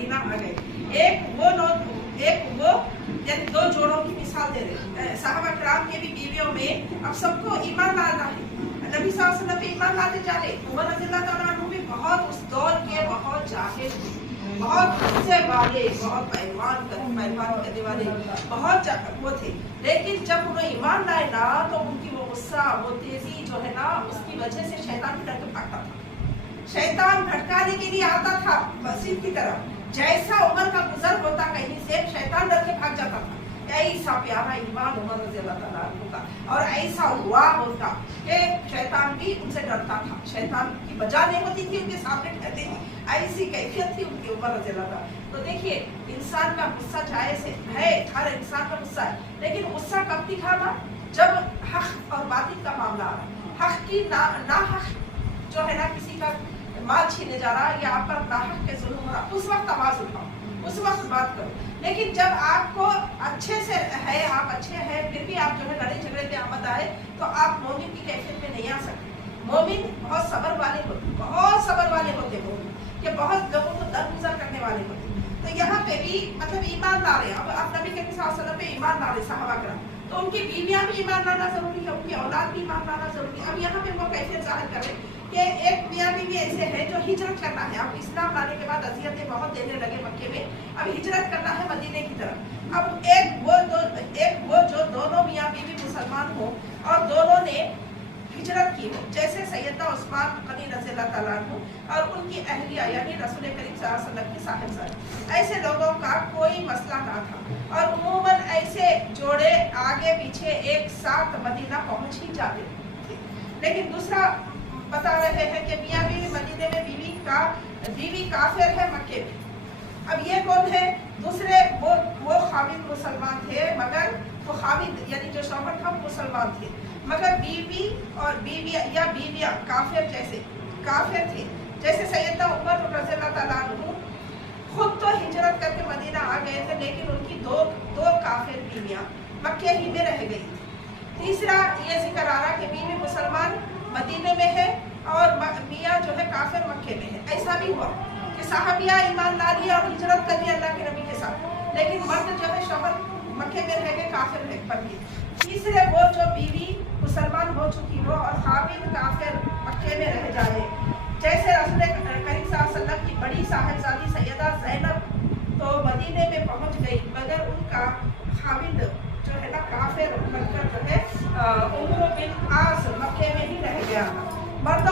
Medina आ गए। एक वो यानी दो जोड़ों की मिसाल दे रहे हैं। सहाबा किराम के भी बीवियों में अब सबको ईमान लाना है, नबी सल्लल्लाहु अलैहि वसल्लम पे ईमान लाते जा रहे। उमर रज़ियल्लाहु तआला अन्हु भी बहुत उस दौर के बहुत जाहिल, बहुत गुस्से वाले, बहुत पहलवान करने वाले, बहुत वो थे। लेकिन जब उन्हें ईमान लाए ना तो उनकी वो गुस्सा, वो तेजी जो है ना, उसकी वजह से शैतान भी डर के भागता था। शैतान भटकाने के लिए आता था मस्जिद की तरफ। जैसा उमर का गुजर होता कहीं से, शैतान डर के भाग जाता था। ऐसा प्यारा ईमान उमर रज़ियल्लाहु तआला अन्हु का, और ऐसा हुआ होता कि शैतान भी उनसे डरता था। शैतान की बजा नहीं होती थी, उनके सामने ठहरती थी। ऐसी कैफियत थी उनकी उमर रज़ियल्लाहु तआला। तो देखिए, इंसान का गुस्सा जायज़ है, हर इंसान का गुस्सा है, लेकिन गुस्सा कब दिखाना? जब हक और बातिल का मामला आ रहा, हक की ना हक जो है ना, किसी का माल छीने जा रहा या आप पर नाहक के जुल्म हो रहा, उस वक्त आवाज उठाओ, उस वक्त बात करो। लेकिन जब आपको अच्छे से है, आप अच्छे हैं, फिर भी आप जो है लड़े झगड़े में आमद आए, तो आप मोमिन की कैफियत में नहीं आ सकते। मोमिन बहुत सब्र वाले होते, बहुत सब्र वाले होते मोमिन, कि बहुत लोगों को दरगुजर करने वाले होते। तो यहाँ पे भी मतलब ईमान ला रहे, अब नबी करीम सल्लल्लाहु अलैहि वसल्लम पे ईमान ला रहे सहाबा किराम, तो उनकी बीवियां भी ईमान लाना जरूरी है, उनकी औलाद भी ईमान लाना जरूरी है। अब यहाँ पे वो कैफियत जाहिर कर रहे कि एक मियाँ बीवी ऐसे है जो हिजरत करना है। अब इस्लाम लाने के बाद अज़ियतें बहुत देने लगे मक्के में, अब हिजरत करना है मदीने की तरफ। अब एक वो जो दोनों मियाँ बीवी मुसलमान हो और दोनों ने हिजरत की हो, जैसे सैयदना उस्मान गनी रज़ियल्लाहु तआला अन्हु और उनकी अहलिया यानी रसूल करीम सल्लल्लाहु अलैहि वसल्लम की साहिबजादी, ऐसे लोगों का कोई मसला ना था। और उमूमन ऐसे जोड़े आगे पीछे एक साथ मदीना पहुंच ही जाते थे। लेकिन दूसरा बता रहे हैं कि मियाँ बीवी मदीने में बीवी काफिर है मक्के में। अब ये कौन है? दूसरे वो खाविद मुसलमान थे, मगर वो खाविद यानी जो शौहर था मुसलमान थे, मगर बीवियां काफिर थे। जैसे सैयदना उमर रज़ियल्लाहु तआला अन्हु खुद तो हिजरत करके मदीना आ गए थे, लेकिन उनकी दो काफिर बीवियां मक्के ही में रह गई थी। तीसरा ये जिक्र आ रहा कि बीवी मुसलमान मदीने में है और मियाँ जो है काफिर मक्के में है। ऐसा भी हुआ कि साहबिया ईमान ला लिया और हिजरत कर लिया अल्लाह के नबी के साथ, लेकिन मर्द जो है शौहर मक्के में रह गए, काफिर बन गए। तीसरे वो जो बीवी मुसलमान हो चुकी हो और खाविद काफिर मक्के में रह जाए, जैसे रसूल करीम सल्लल्लाहु अलैहि वसल्लम की बड़ी साहिबजादी सैयदा ज़ैनब तो मदीने में पहुंच गई, मगर उनका खाविद जो है ना काफिर बनकर जो है उम्र बिन आस मक्के में ही रह गया। मर्द